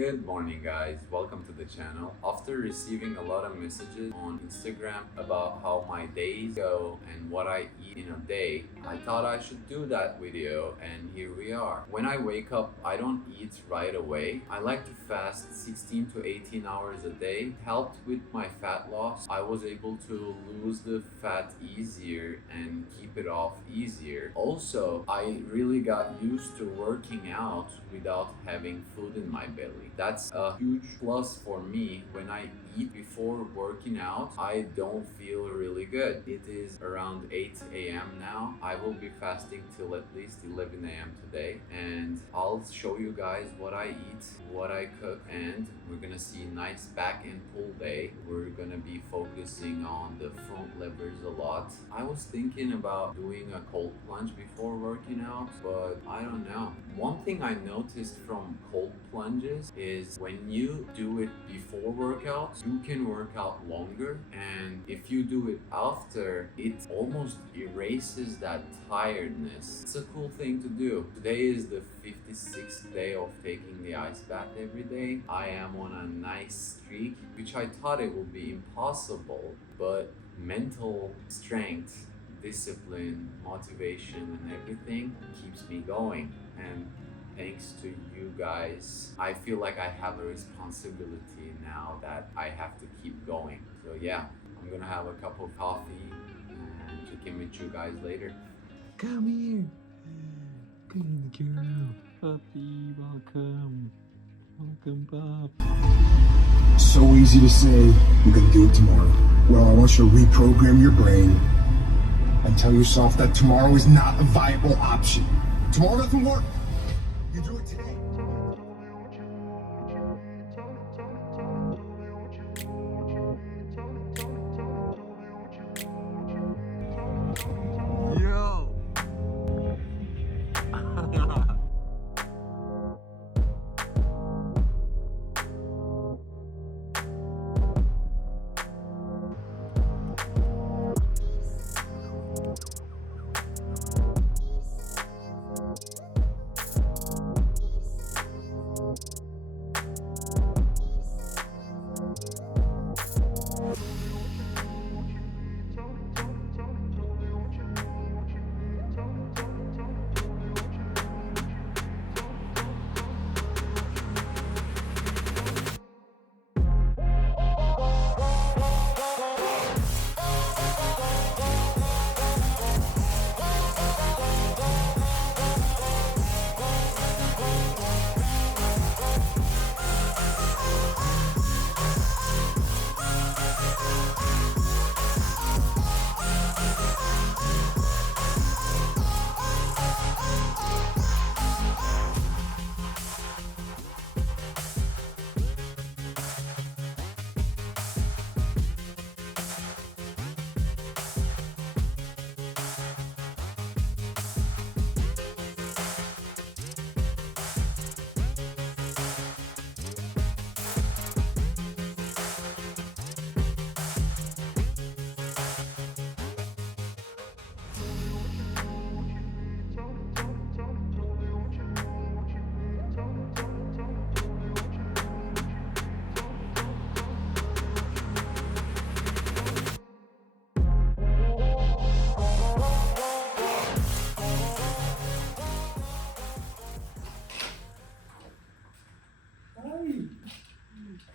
Good morning guys, welcome to the channel. After receiving a lot of messages on Instagram about how my days go and what I eat in a day, I thought I should do that video, and here we are. When I wake up, I don't eat right away. I like to fast 16 to 18 hours a day. It helped with my fat loss. I was able to lose the fat easier and keep it off easier. Also, I really got used to working out without having food in my belly. That's a huge plus for me. When I eat before working out, I don't feel really good. It is around 8 a.m. now. I will be fasting till at least 11 a.m. today, and I'll show you guys what I eat, what I cook, and we're gonna see nice back and pull day. We're gonna be focusing on the front levers a lot. I was thinking about doing a cold plunge before working out, but I don't know. One thing I noticed from cold plunges is when you do it before workouts, you can work out longer, and if you do it after, it almost erases that tiredness. It's a cool thing to do. Today is the 56th day of taking the ice bath every day. I am on a nice streak, which I thought it would be impossible, but mental strength, discipline, motivation, and everything keeps me going. And thanks to you guys, I feel like I have a responsibility now that I have to keep going. So yeah, I'm gonna have a cup of coffee and check in with you guys later. Come here. Good girl. Puppy, welcome. Welcome, pup. So easy to say, you're gonna do it tomorrow. Well, I want you to reprogram your brain and tell yourself that tomorrow is not a viable option. Tomorrow doesn't work. You do it today. Yo.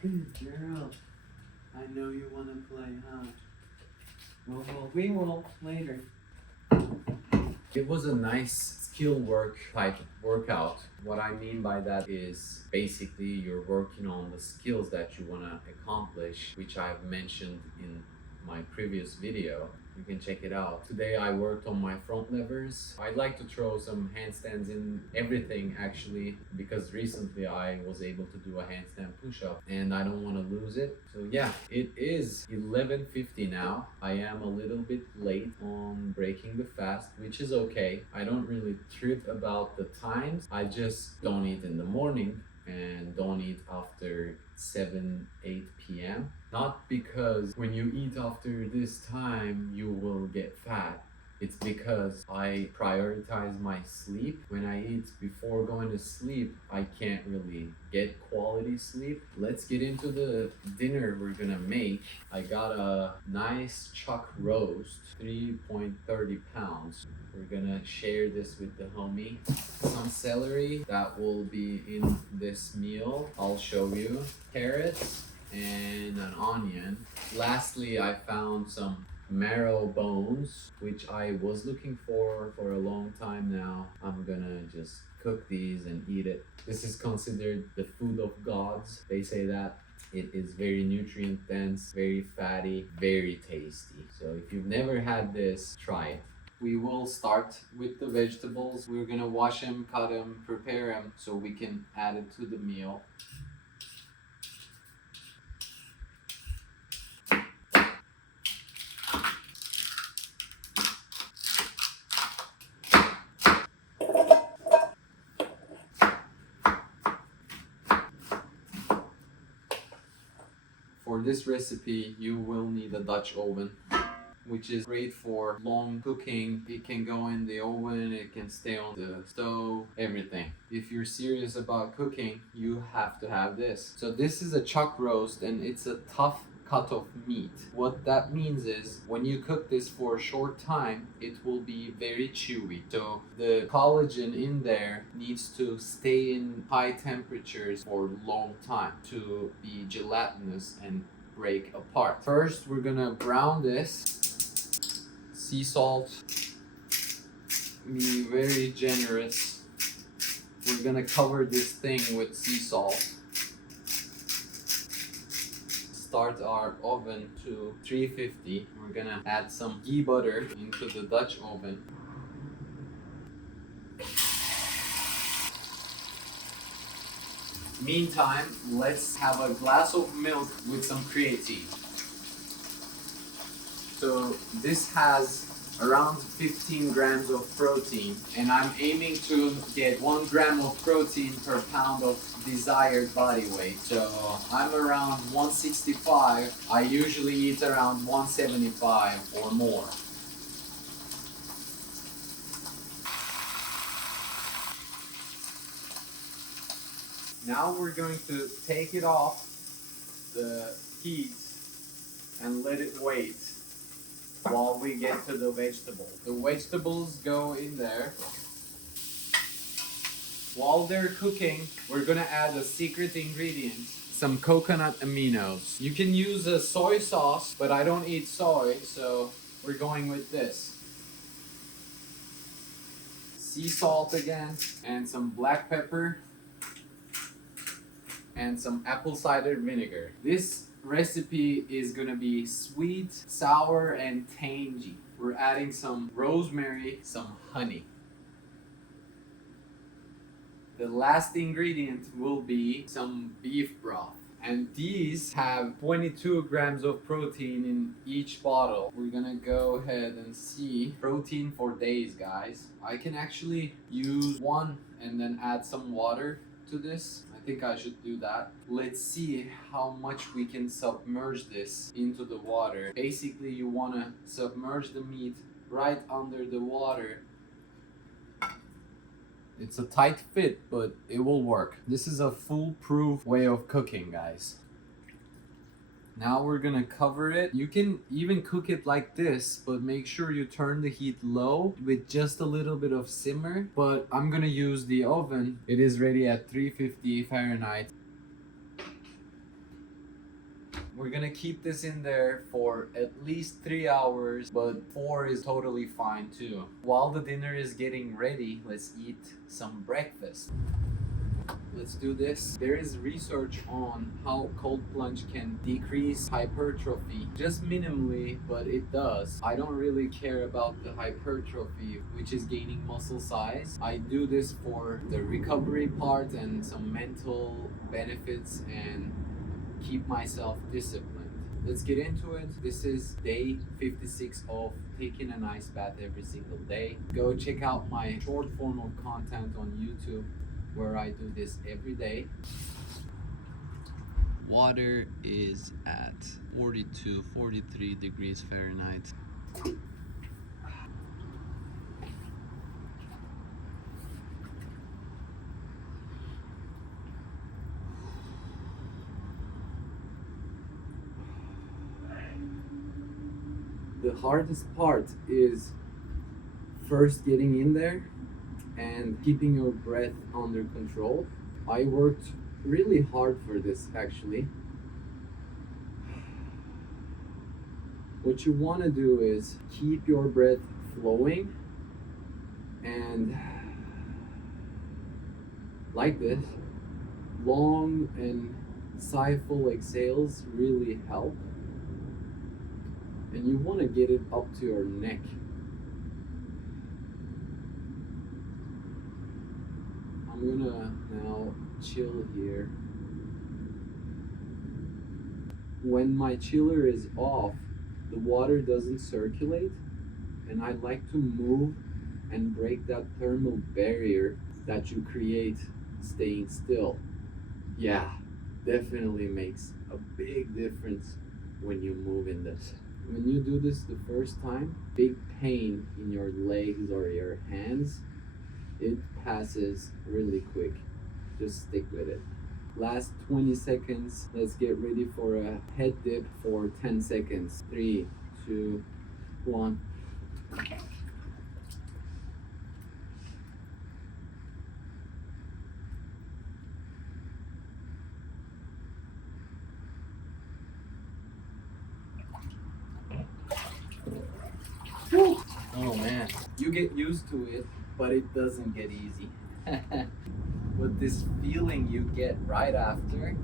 Good girl. I know you want to play, huh? Well, we will later. It was a nice skill work type workout. What I mean by that is basically you're working on the skills that you want to accomplish, which I've mentioned in my previous video. You can check it out. Today I worked on my front levers. I like to throw some handstands in everything actually, because recently I was able to do a handstand push-up and I don't want to lose it. So yeah, it is 11:50 now. I am a little bit late on breaking the fast, which is okay. I don't really trip about the times. I just don't eat in the morning and don't eat after 7-8 p.m. Not because when you eat after this time you will get fat, It's because I prioritize my sleep. When I eat before going to sleep, I can't really get quality sleep. Let's get into the dinner we're gonna make. I got a nice chuck roast, 3.30 pounds. We're gonna share this with the homie. Some celery that will be in this meal. I'll show you. Carrots and an onion. Lastly, I found some marrow bones, which I was looking for a long time now. I'm gonna just cook these and eat it. This is considered the food of gods. They say that. It is very nutrient dense, very fatty, very tasty. So if you've never had this, try it. We will start with the vegetables. We're gonna wash them, cut them, prepare them so we can add it to the meal. For this recipe, you will need a Dutch oven, which is great for long cooking. It can go in the oven, it can stay on the stove, everything. If you're serious about cooking, you have to have this. So this is a chuck roast and it's a tough cut of meat. What that means is when you cook this for a short time, it will be very chewy. So the collagen in there needs to stay in high temperatures for a long time to be gelatinous and break apart. First, we're gonna brown this. Sea salt, be very generous. We're gonna cover this thing with sea salt. Start our oven to 350. We're gonna add some ghee butter into the Dutch oven. Meantime, let's have a glass of milk with some creatine. So this has around 15 grams of protein, and I'm aiming to get 1 gram of protein per pound of desired body weight. So I'm around 165. I usually eat around 175 or more. Now we're going to take it off the heat and let it wait while we get to the vegetables. The vegetables go in there. While they're cooking, we're gonna add a secret ingredient, some coconut aminos. You can use a soy sauce, but I don't eat soy, so we're going with this. Sea salt again, and some black pepper, and some apple cider vinegar. This recipe is gonna be sweet, sour, and tangy. We're adding some rosemary, some honey. The last ingredient will be some beef broth. And these have 22 grams of protein in each bottle. We're gonna go ahead and see protein for days, guys. I can actually use one and then add some water to this. I think I should do that. Let's see how much we can submerge this into the water. Basically, you wanna submerge the meat right under the water. It's a tight fit, but it will work. This is a foolproof way of cooking, guys. Now we're gonna cover it. You can even cook it like this, but make sure you turn the heat low with just a little bit of simmer. But I'm gonna use the oven. It is ready at 350 Fahrenheit. We're gonna keep this in there for at least 3 hours, but 4 is totally fine too. While the dinner is getting ready, let's eat some breakfast. Let's do this. There is research on how cold plunge can decrease hypertrophy, just minimally, but it does. I don't really care about the hypertrophy, which is gaining muscle size. I do this for the recovery part and some mental benefits and keep myself disciplined. Let's get into it. This is day 56 of taking an ice bath every single day. Go check out my short form of content on YouTube where I do this every day. Water is at 42, 43 degrees Fahrenheit. The hardest part is first getting in there and keeping your breath under control. I worked really hard for this actually. What you want to do is keep your breath flowing and like this. Long and sighful exhales really help. And you want to get it up to your neck. I'm gonna now chill here. When my chiller is off, the water doesn't circulate, and I like to move and break that thermal barrier that you create staying still. Yeah, definitely makes a big difference when you move in this. When you do this the first time, big pain in your legs or your hands, it passes really quick. Just stick with it. Last 20 seconds, let's get ready for a head dip for 10 seconds. 3, 2, 1. Oh man, you get used to it, but it doesn't get easy. But this feeling you get right after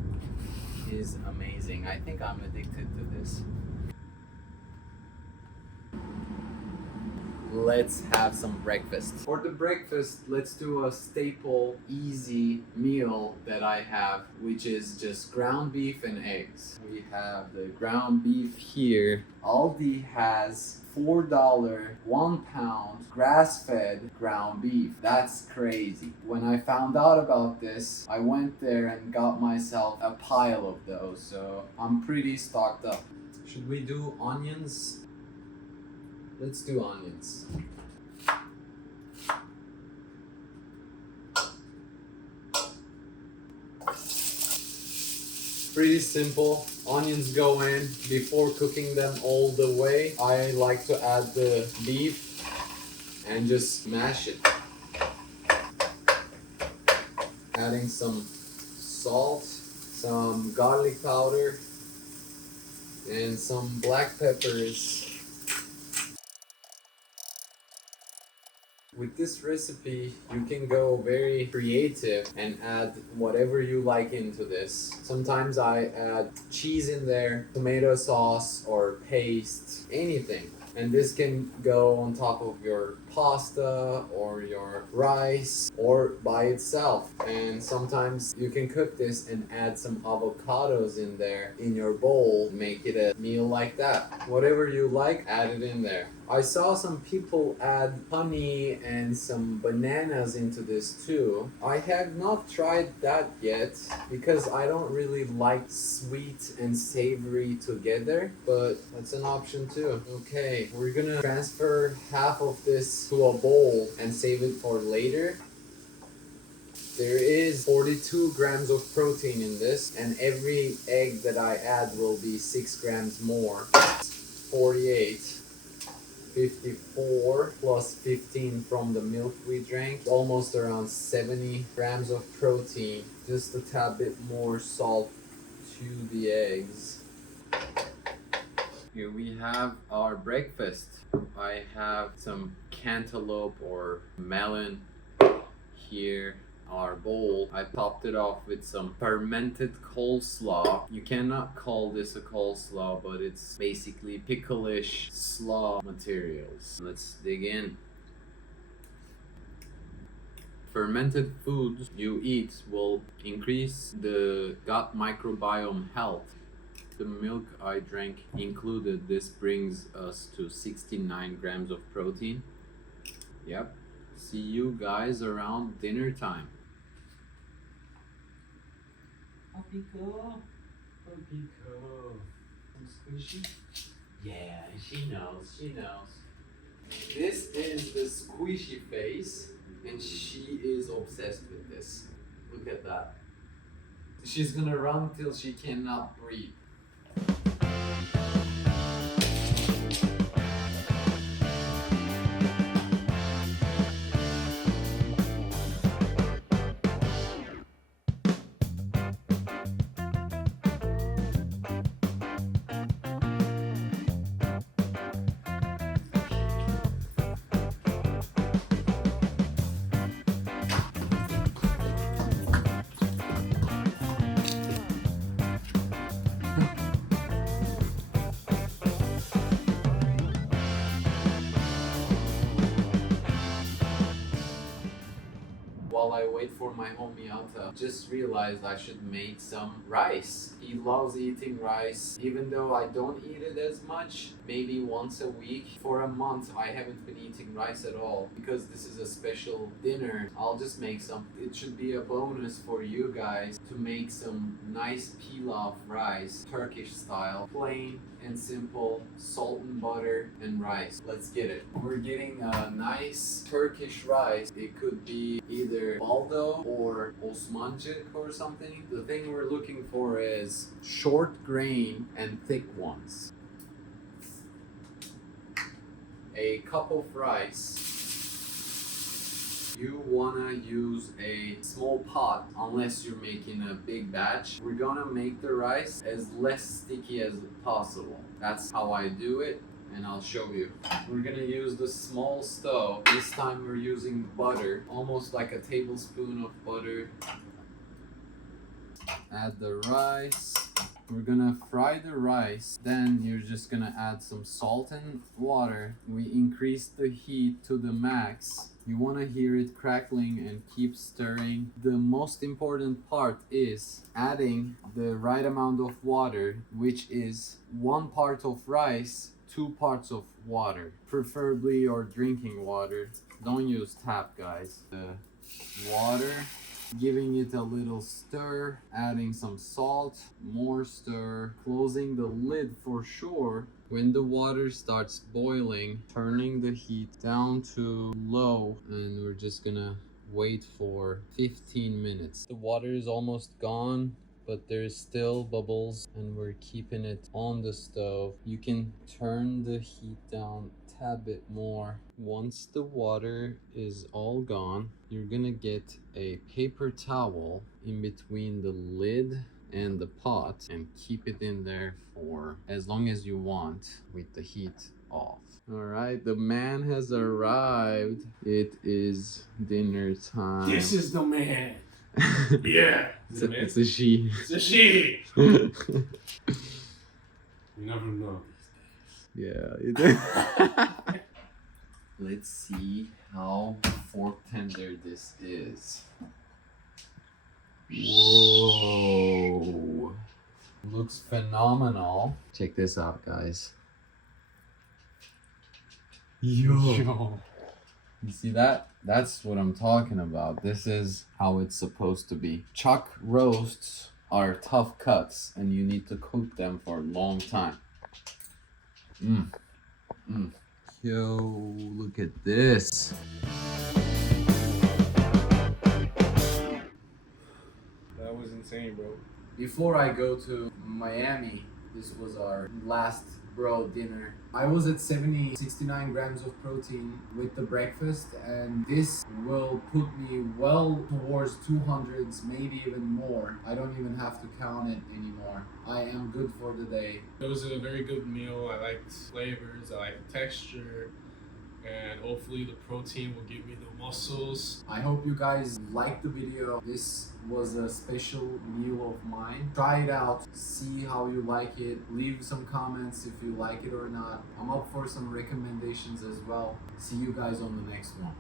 is amazing. I think I'm addicted to this. Let's have some breakfast. For the breakfast, let's do a staple, easy meal that I have, which is just ground beef and eggs. We have the ground beef here. Aldi has $4, 1 pound grass-fed ground beef. That's crazy. When I found out about this, I went there and got myself a pile of those, so I'm pretty stocked up. Should we do onions? Let's do onions. Pretty simple. Onions go in. Before cooking them all the way, I like to add the beef and just mash it. Adding some salt, some garlic powder, and some black peppers. With this recipe, you can go very creative and add whatever you like into this. Sometimes I add cheese in there, tomato sauce or paste, anything. And this can go on top of your pasta or your rice or by itself. And sometimes you can cook this and add some avocados in there in your bowl, make it a meal like that. Whatever you like, add it in there. I saw some people add honey and some bananas into this too. I have not tried that yet because I don't really like sweet and savory together, but that's an option too. Okay, we're gonna transfer half of this to a bowl and save it for later. There is 42 grams of protein in this, and every egg that I add will be 6 grams more. 48. 54 plus 15 from the milk we drank, almost around 70 grams of protein, just a tad bit more salt to the eggs. Here we have our breakfast. I have some cantaloupe or melon here. Our bowl. I topped it off with some fermented coleslaw. You cannot call this a coleslaw, but it's basically pickle-ish slaw materials. Let's dig in. Fermented foods you eat will increase the gut microbiome health. The milk I drank included. This brings us to 69 grams of protein. Yep. See you guys around dinner time. Puppy-co. Puppy-co. Some squishy? Yeah, she knows, she knows. This is the squishy face, and she is obsessed with this. Look at that. She's gonna run till she cannot breathe. while I wait for my homie Ata, just realized I should make some rice. He loves eating rice, even though I don't eat it as much, maybe once a week. For a month, I haven't been eating rice at all. Because this is a special dinner, I'll just make some. It should be a bonus for you guys to make some nice pilaf rice, Turkish style, plain and simple, salt and butter and rice. Let's get it. We're getting a nice Turkish rice. It could be either baldo or osmancık or something. The thing we're looking for is short grain and thick ones. A cup of rice. You wanna use a small pot unless you're making a big batch. We're gonna make the rice as less sticky as possible. That's how I do it, and I'll show you. We're gonna use the small stove. This time we're using butter, almost like a tablespoon of butter. Add the rice. We're gonna fry the rice, then you're just gonna add some salt and water. We increase the heat to the max. You wanna hear it crackling and keep stirring. The most important part is adding the right amount of water, which is 1 part of rice, 2 parts of water. Preferably your drinking water. Don't use tap, guys. The water. Giving it a little stir, adding some salt, more stir, closing the lid for sure. When the water starts boiling, turning the heat down to low, and we're just gonna wait for 15 minutes. The water is almost gone, but there's still bubbles, and we're keeping it on the stove. You can turn the heat down a tad bit more. Once the water is all gone, you're gonna get a paper towel in between the lid and the pot and keep it in there for as long as you want with the heat off. All right, the man has arrived. It is dinner time. This is the man. Yeah. It's a she. It's a she. You never know these days. Yeah. It Let's see how fork tender this is. Whoa. Looks phenomenal. Check this out, guys. Yo. You see that? That's what I'm talking about. This is how it's supposed to be. Chuck roasts are tough cuts, and you need to cook them for a long time. Yo, look at this. That was insane, bro. Before I go to Miami, this was our last bro dinner. I was at 69 grams of protein with the breakfast, and this will put me well towards 200s, maybe even more. I don't even have to count it anymore. I am good for the day. It was a very good meal. I liked flavors, I liked texture, and hopefully the protein will give me the muscles. I hope you guys liked the video. This was a special meal of mine. Try it out, see how you like it. Leave some comments if you like it or not. I'm up for some recommendations as well. See you guys on the next one.